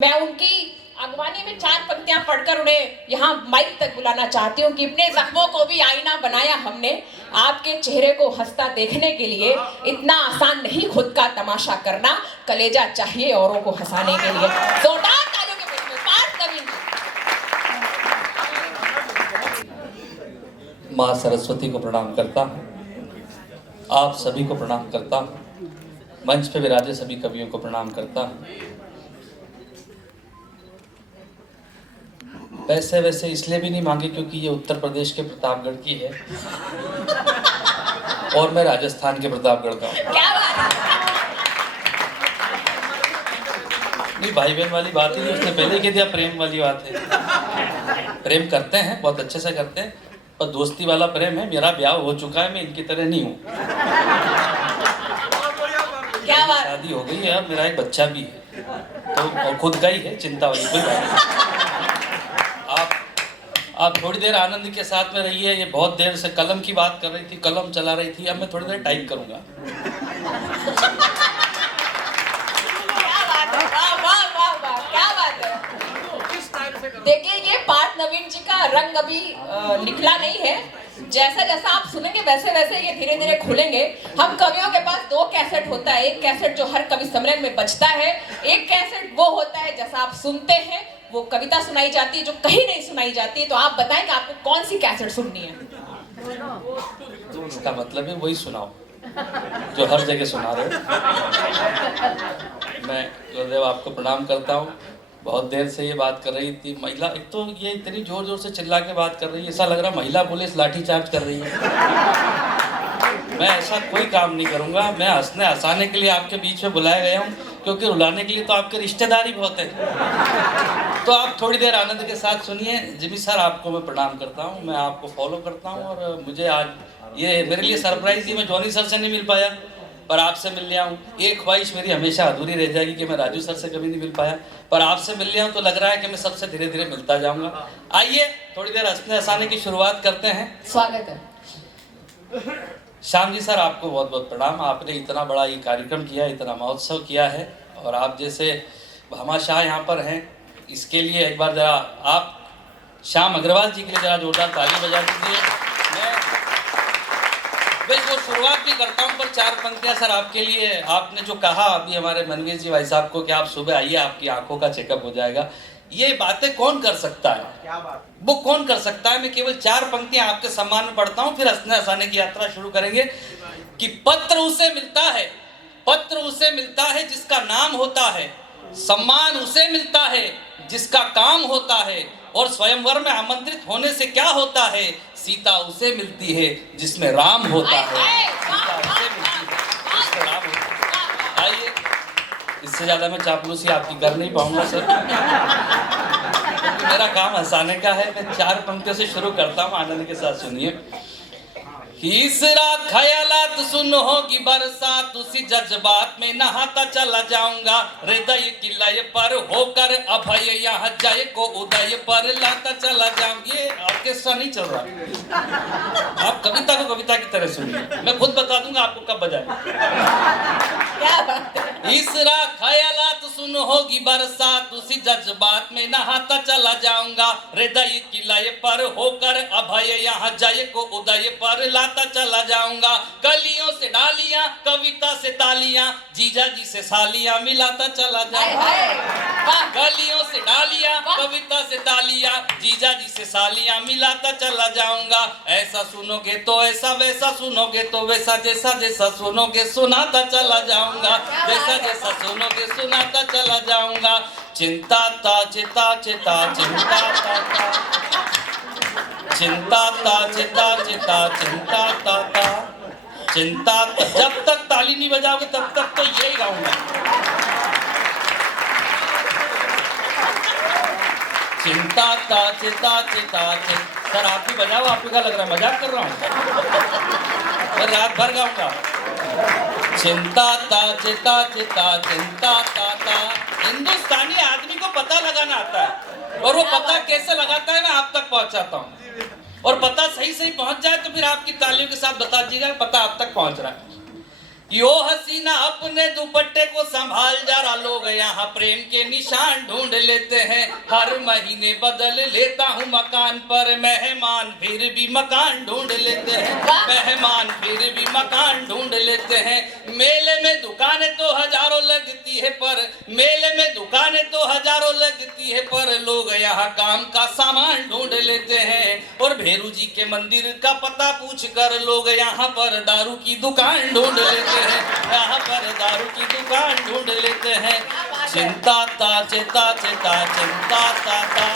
मैं उनकी अगवानी में 4 पंक्तियां पढ़कर उन्हें यहाँ माइक तक बुलाना चाहती हूँ कि अपने जख्मों को भी आईना बनाया हमने, आपके चेहरे को हंसता देखने के लिए। इतना आसान नहीं खुद का तमाशा करना, कलेजा चाहिए औरों को हंसाने के लिए। जोरदार तालियों के बीच में पार्थ नवीन जी। माँ सरस्वती को प्रणाम करता हूँ, आप सभी को प्रणाम करता हूँ, मंच पे विराजे सभी कवियों को प्रणाम करता हूँ। पैसे वैसे इसलिए भी नहीं मांगे क्योंकि ये उत्तर प्रदेश के प्रतापगढ़ की है और मैं राजस्थान के प्रतापगढ़ का हूँ। क्या बात नहीं, भाई बहन वाली बात ही नहीं, उसने पहले कह दिया प्रेम वाली बात है। प्रेम करते हैं, बहुत अच्छे से करते हैं, पर दोस्ती वाला प्रेम है। मेरा ब्याह हो चुका है, मैं इनकी तरह नहीं हूँ। क्या बात। शादी हो गई है, अब मेरा एक बच्चा भी है, तो और खुद का ही है, चिंता वाली कोई बात नहीं। आप थोड़ी देर आनंद के साथ में रहिए। ये बहुत देर से कलम की बात कर रही थी, कलम चला रही थी, अब मैं थोड़ी देर टाइप करूंगा। क्या बात है, वाह वाह वाह वाह, क्या बात है। देखिए, ये पार्थ नवीन जी का रंग अभी निकला नहीं है। जैसा जैसा आप सुनेंगे वैसे वैसे ये धीरे धीरे खुलेंगे। हम कवियों के पास 2 कैसेट होता है, एक कैसेट जो हर कवि सम्मेलन में बजता है, एक कैसेट वो होता है जैसा आप सुनते हैं, वो कविता सुनाई जाती है जो कहीं नहीं सुनाई जाती है। तो आप बताएं कि आपको कौन सी कैसेट सुननी है। इसका मतलब है वही सुनाओ जो हर जगह सुना रहे हो। मैं गुरुदेव आपको प्रणाम करता हूँ। बहुत देर से ये बात कर रही थी महिला, एक तो ये इतनी जोर जोर से चिल्ला के बात कर रही है, ऐसा लग रहा महिला पुलिस लाठीचार्ज कर रही है। मैं ऐसा कोई काम नहीं करूँगा। मैं हंसने हंसाने के लिए आपके बीच में बुलाया गया हूँ, क्योंकि रुलाने के लिए तो आपके रिश्तेदार ही बहुत है। तो आप थोड़ी देर आनंद के साथ सुनिए। जिमी सर, आपको मैं प्रणाम करता हूँ, मैं आपको फॉलो करता हूँ, और मुझे आज ये मेरे लिए सरप्राइज ही, मैं जॉनी सर से नहीं मिल पाया पर आपसे मिल लिया हूँ। एक ख्वाहिश मेरी हमेशा अधूरी रह जाएगी कि मैं राजू सर से कभी नहीं मिल पाया, पर आपसे मिल लिया हूँ तो लग रहा है कि मैं सबसे धीरे धीरे मिलता जाऊँगा। आइए थोड़ी देर हंसने हंसाने की शुरुआत करते हैं। स्वागत है। श्याम जी सर, आपको बहुत बहुत प्रणाम। आपने इतना बड़ा ये कार्यक्रम किया, इतना महोत्सव किया है, और आप जैसे भामाशाह यहाँ पर हैं, इसके लिए एक बार जरा आप श्याम अग्रवाल जी के लिए जरा जोरदार ताली बजा दीजिए। मैं वो शुरुआत भी करता हूँ, पर 4 पंक्तियाँ सर आपके लिए। आपने जो कहा अभी हमारे मनवीर जी भाई साहब को कि आप सुबह आइए, आपकी आंखों का चेकअप हो जाएगा, ये बातें कौन कर सकता है? क्या बात? वो कौन कर सकता है? मैं केवल 4 पंक्तियां आपके सम्मान में पढ़ता हूँ, फिर हंसने हंसाने की यात्रा शुरू करेंगे। कि पत्र उसे मिलता है, पत्र उसे मिलता है जिसका नाम होता है, सम्मान उसे मिलता है जिसका काम होता है, और स्वयंवर में आमंत्रित होने से क्या होता है? सीता उसे मिलती है जिसमें राम होता है। सीता उसे मिलती है जिसमें राम होता है। आइए, इससे ज्यादा मैं चापलूसी आपकी कर नहीं पाऊंगा सर, मेरा काम हंसाने का है। मैं 4 पंक्तियों से शुरू करता हूँ, आनंद के साथ सुनिए। कि इस रात ख्यालात सुन होगी बरसात, उसी जज्बात में नहाता चला जाऊंगा, हृदय की लय पर होकर अभय यहाँ जय को उदय पर लाता चला जाऊंगा। ये ऑर्केस्ट्रा नहीं चल रहा, आप कविता को कविता की तरह सुनिए, मैं खुद बता दूंगा आपको कब बजाए। इस रात ख्यालात सुन होगी बरसात, उसी जज्बात में नहाता चला जाऊंगा, हृदय की लय पर होकर अभय यहाँ जय को उदय पर लाता चला जाऊंगा। कलियों से डालियां, कविता से तालियां, जीजा जी से सालियां मिलाता चला जाऊंगा। कलियों से डालियां, कविता से तालियां, जीजा जी से सालियां मिलाता चला जाऊंगा। ऐसा सुनोगे तो ऐसा, वैसा सुनोगे तो वैसा, जैसा जैसा सुनोगे सुनाता चला जाऊंगा, जैसा जैसा सुनोगे सुनाता चला जाऊंगा। चिंता ता चिता चिता चिंता ता चिंता ता चिता चिता चिंता ता चिंता। जब तक ताली नहीं बजाओगे तब तक तो यही गाऊंगा। चिंता ता चिता चिता चिंता। सर आप भी बजाओ, आपको क्या लग रहा है मजाक कर रहा हूँ? मैं रात भर गाऊंगा। चिंता ता चिता चिता चिंता ता। हिंदुस्तानी आदमी को पता लगाना आता है, और वो पता कैसे लगाता है मैं आप तक पहुंचाता हूँ, और पता सही सही पहुंच जाए तो फिर आपकी तालियों के साथ बता दीजिएगा पता आप तक पहुंच रहा है। यो हसीना अपने दुपट्टे को संभाल जरा, लोग यहाँ प्रेम के निशान ढूंढ लेते हैं। हर महीने बदल लेता हूँ मकान पर मेहमान, फिर भी मकान ढूंढ लेते हैं। मेहमान फिर भी मकान ढूंढ लेते हैं। मेले में दुकानें तो हजारों लगती है पर, मेले में दुकानें तो हजारों लगती है पर, लोग यहाँ काम का सामान ढूंढ लेते हैं। और भेरू जी के मंदिर का पता पूछ कर लोग यहाँ पर दारू की दुकान ढूंढ लेते हैं। यहाँ पर दारू की दुकान ढूंढ लेते हैं। चिंता ता चिंता चिंता चिंता ता ता।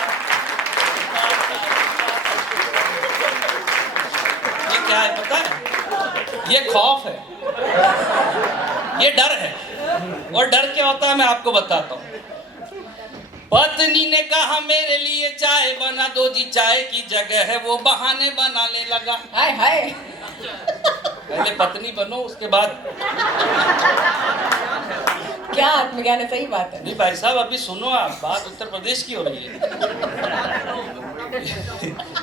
ये क्या है पता है? ये खौफ है, ये डर है। और डर क्या होता है मैं आपको बताता हूँ। पत्नी ने कहा मेरे लिए चाय बना दो जी, चाय की जगह है वो बहाने बनाने लगा। हाय हाय। पहले पत्नी बनो उसके बाद। क्या आत्मज्ञान है, सही बात है। नहीं भाई साहब अभी सुनो, आप बात उत्तर प्रदेश की हो रही है।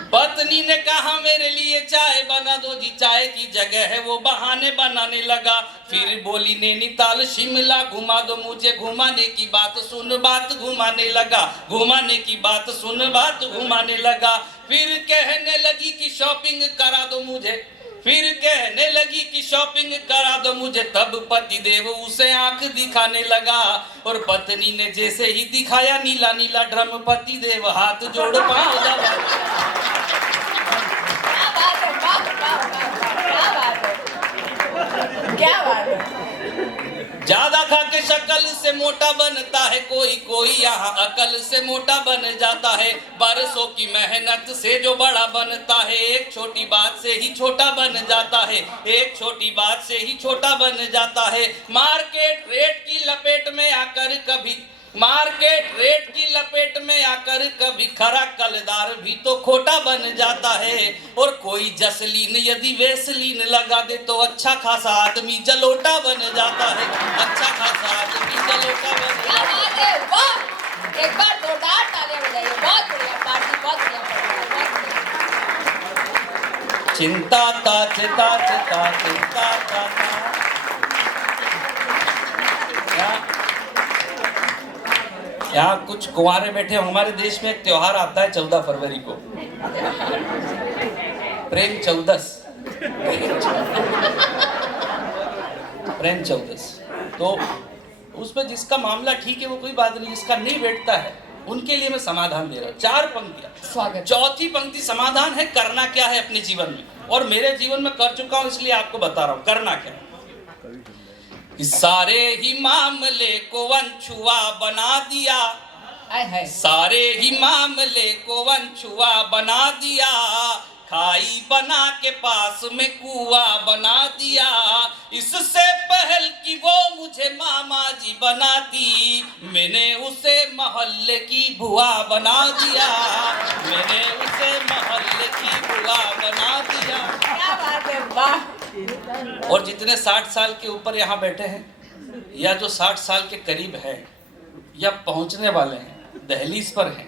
पत्नी ने कहा मेरे लिए चाय बना दो जी, चाय की जगह है वो बहाने बनाने लगा। फिर बोली नैनीताल शिमला घुमा दो मुझे, घुमाने की बात सुन बात घुमाने लगा। घुमाने की बात सुन बात घुमाने लगा। फिर कहने लगी कि शॉपिंग करा दो मुझे, फिर कहने लगी कि शॉपिंग करा दो मुझे। तब पति देव उसे आंख दिखाने लगा। और पत्नी ने जैसे ही दिखाया नीला नीला ड्रम, पति देव हाथ जोड़ पाँव दबा। क्या बात है, वाह, वाह, वाह, क्या बात है, क्या बात है। ज्यादा खा के शक्ल से मोटा बनता है कोई, कोई यहाँ अकल से मोटा बन जाता है। बरसों की मेहनत से जो बड़ा बनता है, एक छोटी बात से ही छोटा बन जाता है। एक छोटी बात से ही छोटा बन जाता है। मार्केट रेट की लपेट में आकर कभी, मार्केट रेट की लपेट में आकर कभी खरा कलदार भी तो खोटा बन जाता है। और कोई जसलीन यदि वेसलीन लगा दे तो अच्छा खासा आदमी जलोटा बन जाता है। अच्छा खासा आदमी जलोटा बन क्या बात है, वाह। एक बार जोरदार तालियां बजाइए। बहुत बढ़िया पार्टी, बहुत बढ़िया पार्टी, बहुत बढ़िया। चिंता ता चिंता चिंता चिंता ता ता। यहाँ कुछ कुंवारे बैठे। हमारे देश में एक त्योहार आता है 14 फरवरी को, प्रेम चौदस। प्रेम चौदस तो उसमें जिसका मामला ठीक है वो कोई बात नहीं, जिसका नहीं बैठता है उनके लिए मैं समाधान दे रहा हूँ। 4 पंक्तियां, स्वागत। चौथी पंक्ति समाधान है करना क्या है अपने जीवन में। और मेरे जीवन में कर चुका हूँ इसलिए आपको बता रहा हूँ करना क्या है। सारे ही मामले को अनछुआ बना दिया, सारे ही मामले को अनछुआ बना दिया। खाई बना के पास में कुआं बना दिया। इससे पहल कि वो मुझे मामा जी बनाती, मैंने उसे मोहल्ले की बुआ बना दिया। मैंने उसे मोहल्ले की बुआ बना दिया। क्या बात है, वाह। और जितने 60 साल के ऊपर यहाँ बैठे हैं या जो 60 साल के करीब हैं या पहुँचने वाले हैं, दहलीज पर हैं,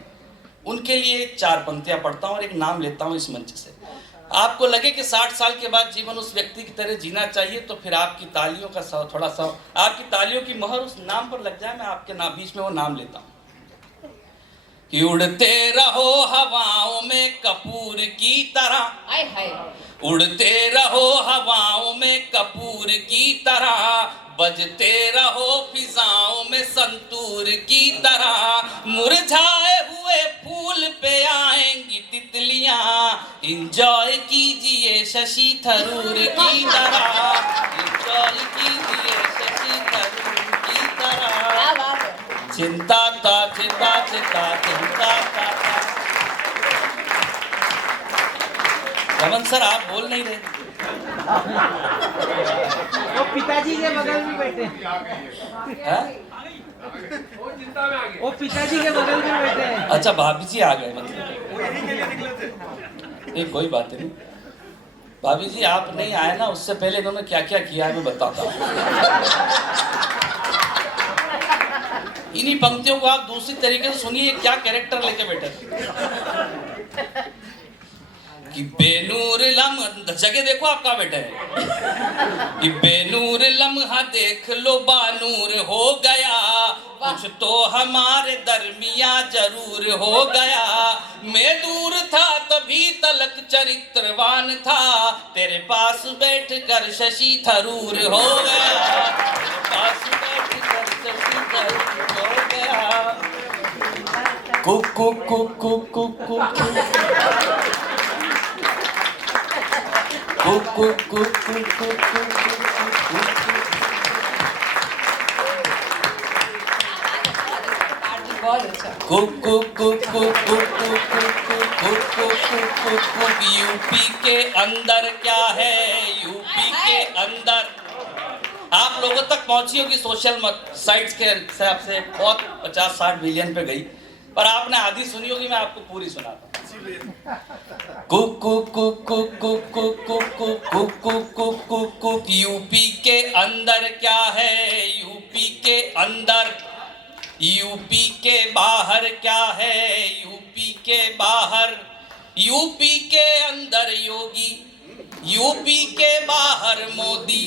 उनके लिए 4 पंक्तियां पढ़ता हूँ और एक नाम लेता हूँ इस मंच से। आपको लगे कि 60 साल के बाद जीवन उस व्यक्ति की तरह जीना चाहिए तो फिर आपकी तालियों का थोड़ा सा, आपकी तालियों की मोहर उस नाम पर लग जाए। मैं आपके नाम बीच में वो नाम लेता हूँ कि उड़ते रहो हवाओं में कपूर की तरह, हाय हाय। उड़ते रहो हवाओं में कपूर की तरह, बजते रहो फिजाओं में संतूर की तरह। मुरझाए हुए फूल पे आएंगी तितलियां, इंजॉय कीजिए शशि थरूर की तरह। इंजॉय कीजिए शशि थरूर की तरह। क्या बात है। चिंता ता चिंता चिंता चिंता ता। रमन सर आप बोल नहीं रहे। वो पिताजी के बगल में बैठे हैं। वो पिताजी के बगल में बैठे हैं। अच्छा भाभी जी आ गए मतलब। नहीं कोई बात नहीं, भाभी जी आप नहीं आए ना, उससे पहले इन्होंने क्या क्या किया है मैं बताता हूँ। इन्हीं पंक्तियों को आप दूसरी तरीके से सुनिए क्या कैरेक्टर लेके बैठे थे। कि बेनूर लम्हा, जगह देखो आप कहाँ बैठे हैं, कि बेनूर लम्हा देख लो बानूर हो गया, कुछ तो हमारे दरमिया जरूर हो गया। मैं दूर था तभी तलक चरित्रवान था, तेरे पास बैठ कर शशि थरूर हो गया, पास बैठ कर शशि थरूर हो गया। Cook cook cook cook cook cook cook cook cook cook cook. बहुत अच्छा। Cook cook cook cook cook cook cook cook. UP के अंदर क्या है, यूपी के अंदर आप लोगों तक पहुंची होगी सोशल साइट्स के हिसाब से बहुत 50-60 मिलियन पे गई, पर आपने आधी सुनी होगी, मैं आपको पूरी सुनाता हूँ। Cook cook cook cook cook cook cook cook cook cook cook cook cook. UP के अंदर क्या है, यूपी के अंदर, यूपी के बाहर क्या है, यूपी के बाहर, यूपी के अंदर योगी, यूपी के बाहर मोदी,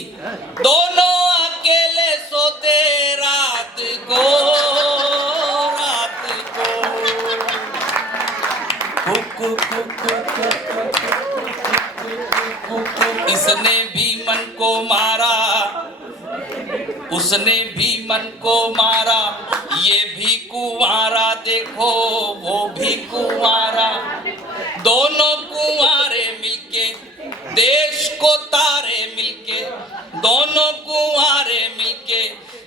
दोनों अकेले सोते रात को, रात को। इसने भी मन को मारा, उसने भी मन को मारा, ये भी कुंवारा देखो वो भी कुंवारा, दोनों कुंवारे मिलके देश को तारे मिलके, दोनों कुंवारे मिलके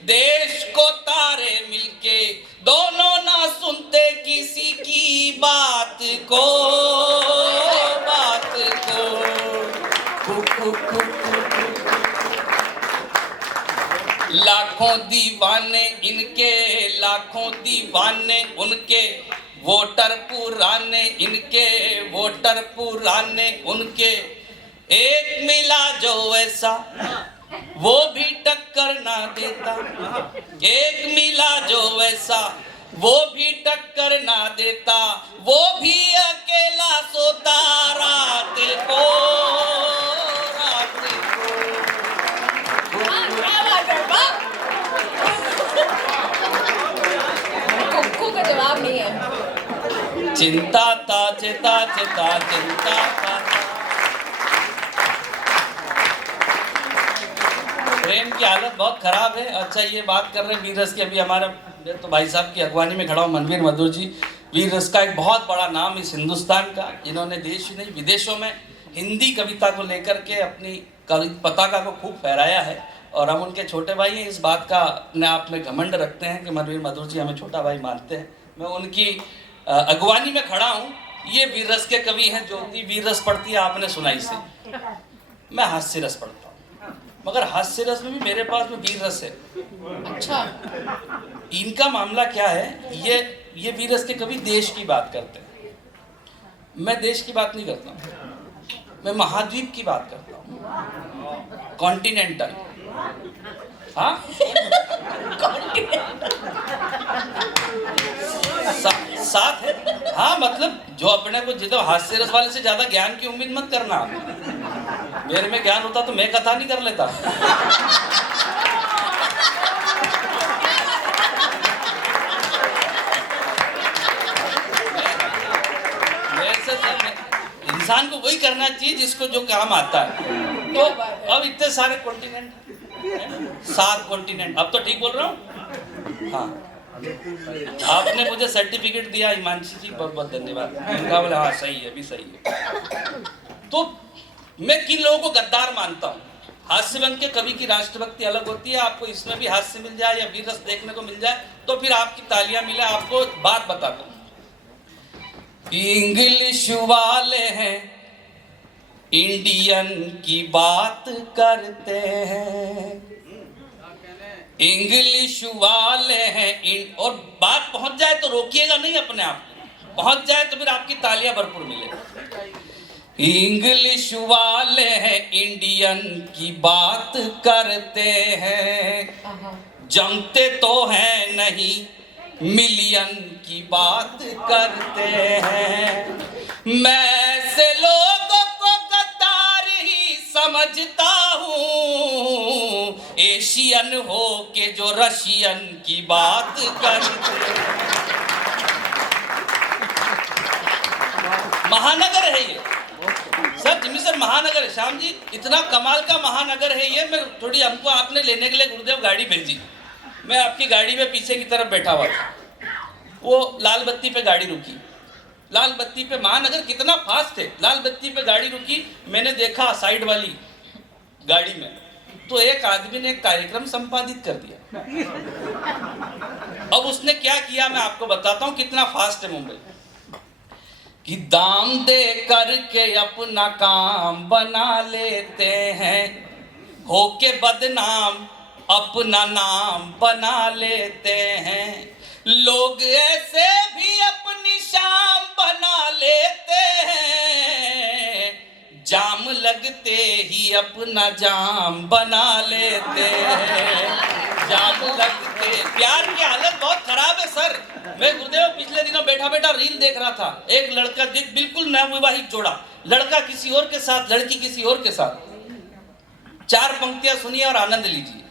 देश को तारे मिलके, दोनों ना सुनते किसी की बात को, बात को। लाखों दीवाने इनके, लाखों दीवाने उनके, वोटर पुराने इनके, वोटर पुराने उनके, एक मिला जो ऐसा वो भी टक्कर ना देता, एक मिला जो ऐसा वो भी टक्कर ना देता, वो भी अकेला सोता रात को, रात को। कुक्कू का जवाब नहीं है। चिंता ता चिता चिता चिंता ता। ट्रेन की हालत बहुत खराब है। अच्छा ये बात कर रहे हैं वीर रस की, अभी हमारे तो भाई साहब की अगवानी में खड़ा हूँ मनवीर मधुर जी, वीर रस का एक बहुत बड़ा नाम इस हिंदुस्तान का, इन्होंने देश ही नहीं विदेशों में हिंदी कविता को लेकर के अपनी पताका को खूब फहराया है, और हम उनके छोटे भाई हैं, इस बात का अपने आप में घमंड रखते हैं कि मनवीर मधुर जी हमें छोटा भाई मानते हैं। मैं उनकी अगवानी में खड़ा हूँ। ये वीर रस के कवि हैं, ज्योति वीर रस पढ़ती है आपने सुनाई से, मैं हास्य रस पढ़ता हूँ, मगर हास्य रस में भी मेरे पास में वीर रस है। अच्छा, इनका मामला क्या है, ये वीर रस के कवि देश की बात करते हैं, मैं देश की बात नहीं करता हूँ, मैं महाद्वीप की बात करता हूँ, कॉन्टिनेंटल। हाँ साथ है, हाँ मतलब जो अपने को जितना हास्य रस वाले से ज्यादा ज्ञान की उम्मीद मत करना आप। मेरे में ज्ञान होता तो मैं कथा नहीं कर लेता। इंसान को वही करना चाहिए जिसको जो काम आता है। तो अब इतने सारे कॉन्टिनेंट, 7 कॉन्टिनेंट, अब तो ठीक बोल रहा हूँ। हाँ आपने मुझे सर्टिफिकेट दिया हिमांशी जी, बहुत बहुत धन्यवाद। उनका बोले हाँ सही है, भी सही है। तो मैं किन लोगों को गद्दार मानता हूँ। हास्यवंत के कवि की राष्ट्रभक्ति अलग होती है, आपको इसमें भी हास्य मिल जाए या वीर रस देखने को मिल जाए तो फिर आपकी तालियां मिले। आपको बात बताता हूँ, इंग्लिश वाले हैं इंडियन की बात करते हैं, इंग्लिश वाले हैं और बात पहुंच जाए तो रोकिएगा नहीं अपने आप, पहुंच जाए तो फिर आपकी तालियां भरपूर मिले। इंग्लिश वाले हैं इंडियन की बात करते हैं, जमते तो हैं नहीं मिलियन की बात करते हैं। मैं ऐसे लोग समझता हूँ एशियन हो के जो रशियन की बात करते। महानगर है ये सर, जिम्मी सर महानगर है। श्याम जी इतना कमाल का महानगर है ये। मैं थोड़ी हमको आपने लेने के लिए गुरुदेव गाड़ी भेजी, मैं आपकी गाड़ी में पीछे की तरफ बैठा हुआ था, वो लाल बत्ती पे गाड़ी रुकी, लाल बत्ती पे, महानगर कितना फास्ट है, लाल बत्ती पे गाड़ी रुकी, मैंने देखा साइड वाली गाड़ी में तो एक आदमी ने एक कार्यक्रम संपादित कर दिया। अब उसने क्या किया मैं आपको बताता हूं कितना फास्ट है मुंबई। कि दाम दे करके अपना काम बना लेते हैं, होके बदनाम अपना नाम बना लेते हैं, लोग ऐसे भी अपनी शाम बना लेते हैं, जाम लगते ही अपना जाम बना लेते हैं, जाम लगते। प्यार की हालत बहुत खराब है सर। मैं गुरुदेव पिछले दिनों बैठा बैठा रील देख रहा था, एक लड़का बिल्कुल नवविवाहित जोड़ा, लड़का किसी और के साथ, लड़की किसी और के साथ। 4 पंक्तियां सुनिए और आनंद लीजिए।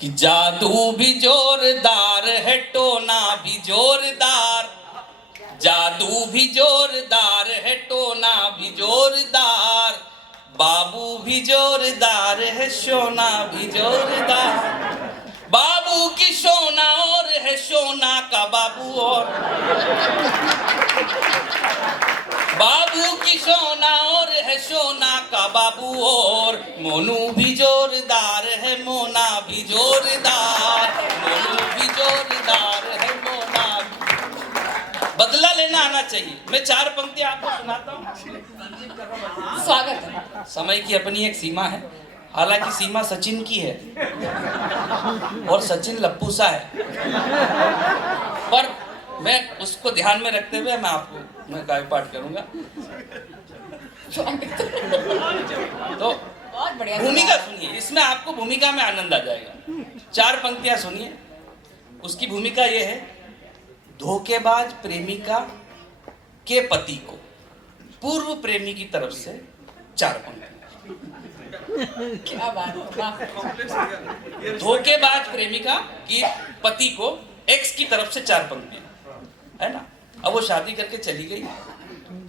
कि जादू भी जोरदार है, टोना भी जोरदार, जादू भी जोरदार है, टोना भी जोरदार, बाबू भी जोरदार है, सोना भी जोरदार, बाबू की सोना और है, सोना का बाबू और, बाबू की सोना और है, सोना का बाबू और, मोनू भी जोरदार है, मोना भी जोरदार, मोनू भी जोरदार है, मोना भी। बदला लेना आना चाहिए। मैं 4 पंक्तियां आपको सुनाता हूँ। स्वागत है। समय की अपनी एक सीमा है, हालांकि सीमा सचिन की है और सचिन लप्पू सा है, पर मैं उसको ध्यान में रखते हुए मैं काव्य पाठ करूंगा। तो बहुत बढ़िया। भूमिका सुनिए, इसमें आपको भूमिका में आनंद आ जाएगा। 4 पंक्तियां सुनिए। उसकी भूमिका ये है, धोखेबाज प्रेमिका के पति को पूर्व प्रेमी की तरफ से 4 पंक्तियां। क्या बात है। धोखेबाज प्रेमिका की पति को एक्स की तरफ से 4 पंक्तियां, है ना। अब वो शादी करके चली गई,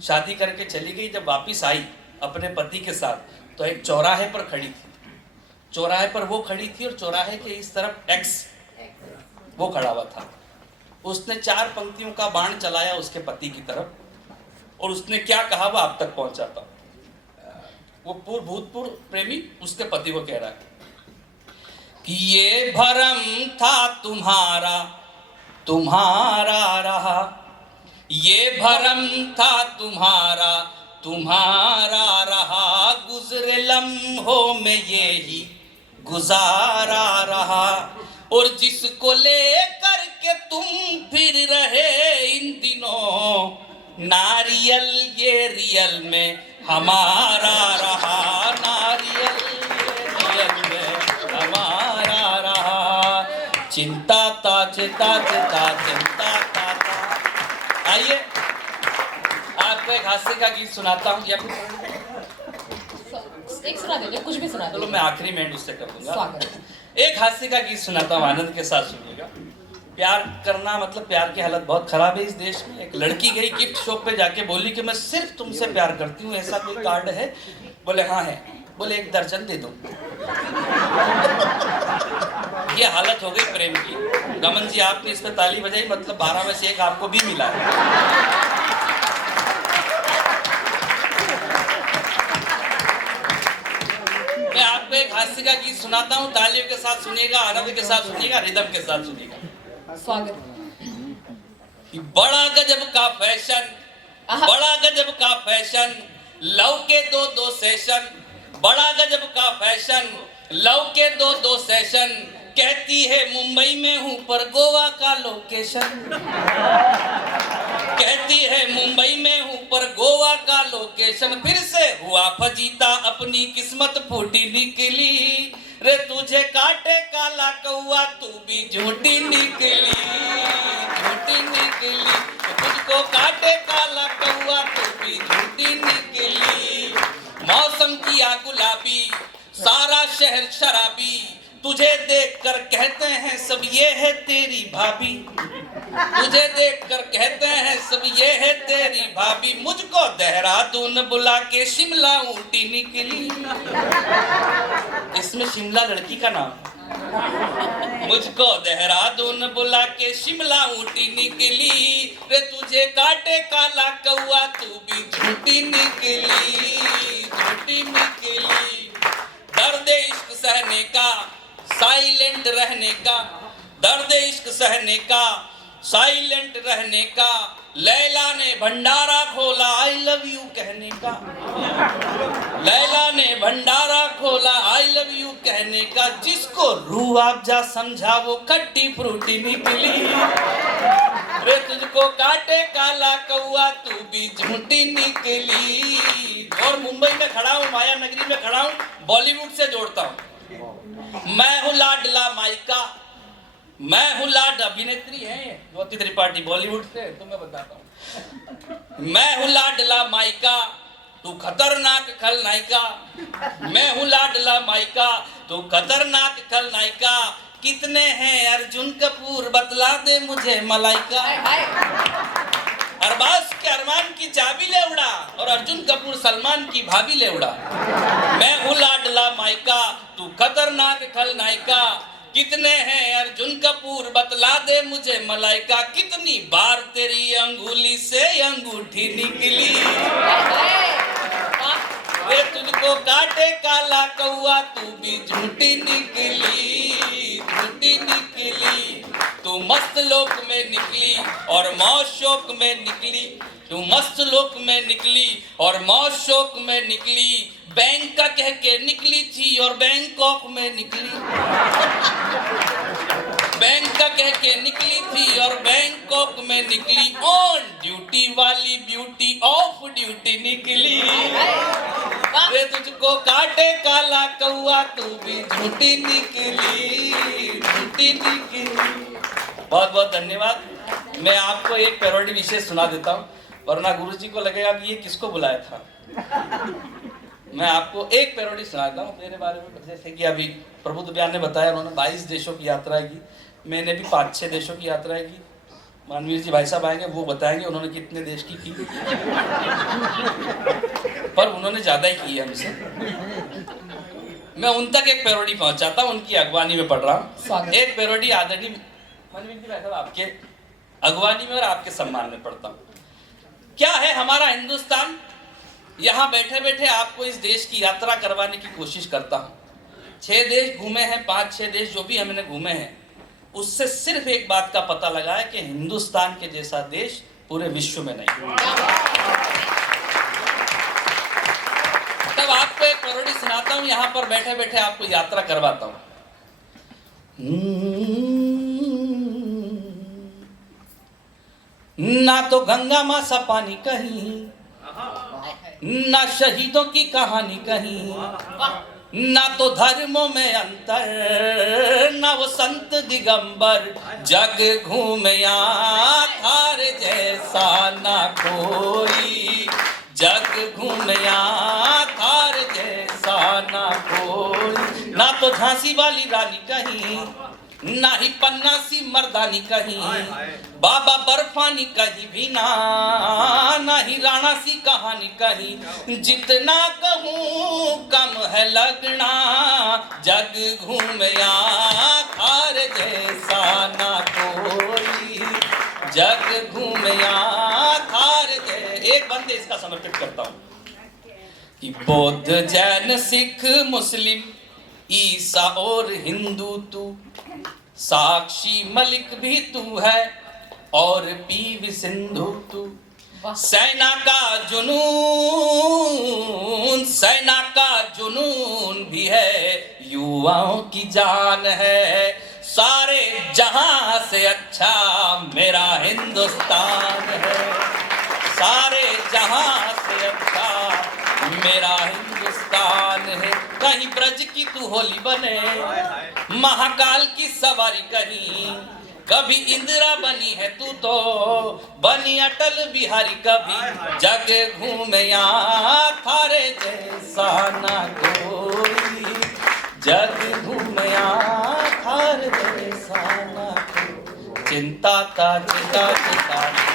शादी करके चली गई, जब वापिस आई अपने पति के साथ तो एक चौराहे पर खड़ी थी, चौराहे पर वो खड़ी थी और चौराहे के इस तरफ एक्स वो खड़ा हुआ था। उसने 4 पंक्तियों का बाण चलाया उसके पति की तरफ और उसने क्या कहा वो आप तक पहुंचाता। वो भूतपूर्व प्रेमी उसके पति को कह रहा है कि ये भरम था तुम्हारा तुम्हारा रहा, ये भरम था तुम्हारा तुम्हारा रहा, गुजरे लम्हों में ये ही गुजारा रहा, और जिसको लेकर के तुम फिर रहे इन दिनों, नारियल ये रियल में हमारा रहा, नारियल ये रियल में हमारा रहा, चिंता चिंता आइए आपको एक हास्य का गीत सुनाता हूँ। एक सुना दीजिए, कुछ भी सुना चलो दीजिए। मैं आखिरी में उससे कर दूंगा। स्वागत। एक हास्य का गीत सुनाता हूँ, आनंद के साथ सुनिएगा। प्यार करना मतलब प्यार की हालत बहुत खराब है इस देश में। एक लड़की गई गिफ्ट शॉप पे जाके बोली कि मैं सिर्फ तुमसे प्यार करती हूँ, ऐसा कोई कार्ड है? बोले हाँ है। बोले 1 दर्जन दे दो। ये हालत हो गई प्रेम की। रमन जी आपने इस पे ताली बजाई, मतलब 12 में से 1 आपको भी मिला है। मैं आपको एक हास्य का गीत सुनाता हूँ, तालियों के साथ सुनिएगा, आनंद के साथ सुनिएगा, रिदम के साथ सुनिएगा। स्वागत। बड़ा गजब का फैशन, बड़ा गजब का फैशन, लव के 2-2 सेशन, बड़ा गजब का फैशन, लव के 2-2 सेशन, कहती है मुंबई में हूँ पर गोवा का लोकेशन, कहती है मुंबई में हूँ पर गोवा का लोकेशन, फिर से हुआ फजीता अपनी किस्मत फूटी निकली, रे तुझे काटे काला कौआ तू भी झूठी निकली, झूठी निकली, तुझको काटे काला कौआ तू भी झूठी निकली, मौसम किया गुलाबी, शहर शराबी, तुझे देखकर कहते हैं सब ये है तेरी भाभी, तुझे देखकर कहते हैं सब ये है तेरी भाभी, मुझको देहरादून बुला के शिमला ऊटी निकली। इसमें शिमला लड़की का नाम, मुझको देहरादून बुला के शिमला ऊटी निकली, रे तुझे काटे काला कौआ तू भी झूठी निकली, झूठी निकली। दर्द इश्क सहने का, साइलेंट रहने का, दर्द इश्क सहने का, साइलेंट रहने का, लैला ने भंडारा खोला आई लव यू कहने का, लैला ने भंडारा खोला आई लव यू कहने का, जिसको रूह अफ़ज़ा समझा वो खट्टी फ्रूटी निकली, रे तुझको काटे काला कौआ तू भी झूठी निकली। और मुंबई में खड़ा हूँ, माया नगरी में खड़ा हूँ, बॉलीवुड से जोड़ता हूँ। मैं हूँ लाडला माइका, मैं हूँ लाड अभिनेत्री है ज्योति त्रिपाठी बॉलीवुड से, तुम्हें बताता हूँ। मैं हूँ लाडला माइका, तू खतरनाक खलनायिका, मैं हूँ लाडला माइका, तू खतरनाक खलनायिका, कितने हैं अर्जुन कपूर बतला दे मुझे मलाइका। अरबाज के अरमान की चाबी ले उड़ा और अर्जुन कपूर सलमान की भाभी ले उड़ा। मैं हूँ लाडला माइका, तू खतरनाक खलनायिका, कितने हैं अर्जुन कपूर बतला दे मुझे मलाइका, कितनी बार तेरी अंगुली से अंगूठी निकली, वे तुझको काटे काला कौआ तू भी झूठी निकली, झूठी निकली। तू मस्त लोक में निकली और मौज शौक में निकली, तू मस्त लोक में निकली और मौज शौक में निकली, बैंक का कह के निकली थी और बैंकॉक में निकली, बैंक का कह के निकली थी और बैंकॉक में निकली, ऑन ड्यूटी वाली ब्यूटी ऑफ ड्यूटी निकली, वे तुझको काटे काला कौआ तू भी झूठी निकली, झूठी निकली। बहुत बहुत धन्यवाद। मैं आपको एक पैरोडी विशेष सुना देता हूँ, वरना गुरुजी को लगेगा कि ये किसको बुलाया था। मैं आपको एक पैरोडी सुनाता हूँ मेरे बारे में। जैसे कि अभी प्रबुद्ध बयान ने बताया, उन्होंने 22 देशों की यात्रा की, मैंने भी 5-6 देशों की यात्रा की। मानवीर जी भाई साहब आएंगे, वो बताएंगे उन्होंने कितने देश की पर उन्होंने ज़्यादा ही की है हमसे। मैं उन तक एक पैरोडी पहुँचाता हूँ, उनकी अगवानी में पढ़ रहा हूँ। एक पैरोडी आदरणीय मानवीर जी भाई साहब आपके अगवानी में और आपके सम्मान में पढ़ता हूँ। क्या है हमारा हिंदुस्तान, यहाँ बैठे बैठे आपको इस देश की यात्रा करवाने की कोशिश करता हूँ। 6 देश घूमे हैं, 5-6 देश जो भी हमने घूमे हैं, उससे सिर्फ एक बात का पता लगा है कि हिंदुस्तान के जैसा देश पूरे विश्व में नहीं। तब आपको एक पैरोडी सुनाता हूँ, यहाँ पर बैठे बैठे आपको यात्रा करवाता हूँ। ना तो गंगा माँ सा पानी कहीं, ना शहीदों की कहानी कहीं, ना तो धर्मों में अंतर, ना वो संत दिगंबर, जग घूमया थार जैसा ना कोई, जग घूमया थार जैसा ना कोई। ना तो झांसी वाली रानी कहीं, ना ही पन्ना सी मर्दानी कहीं, बाबा बर्फानी कहीं भी ना, ना ही राणा सी कहानी कहीं, जितना कहूँ कम है लगना, जग घूमया थार जैसा ना कोई, जग घूमया थार जैसा। एक बंदे इसका समर्पित करता हूँ कि बौद्ध जैन सिख मुस्लिम ईसा और हिंदू तू, साक्षी मलिक भी तू है और पीवी सिंधु तू, सेना का जुनून, सेना का जुनून भी है, युवाओं की जान है, सारे जहां से अच्छा मेरा हिंदुस्तान है, सारे जहां से अच्छा मेरा हिंदुस्तान है। कहीं ब्रज की तू होली बने, महाकाल की सवारी कहीं, कभी इंदिरा बनी है तू तो बनी अटल बिहारी, कभी जग घूमया थारे जैसा ना कोई, जग घूमया खार दे साना चिंता ता चिंता चिंता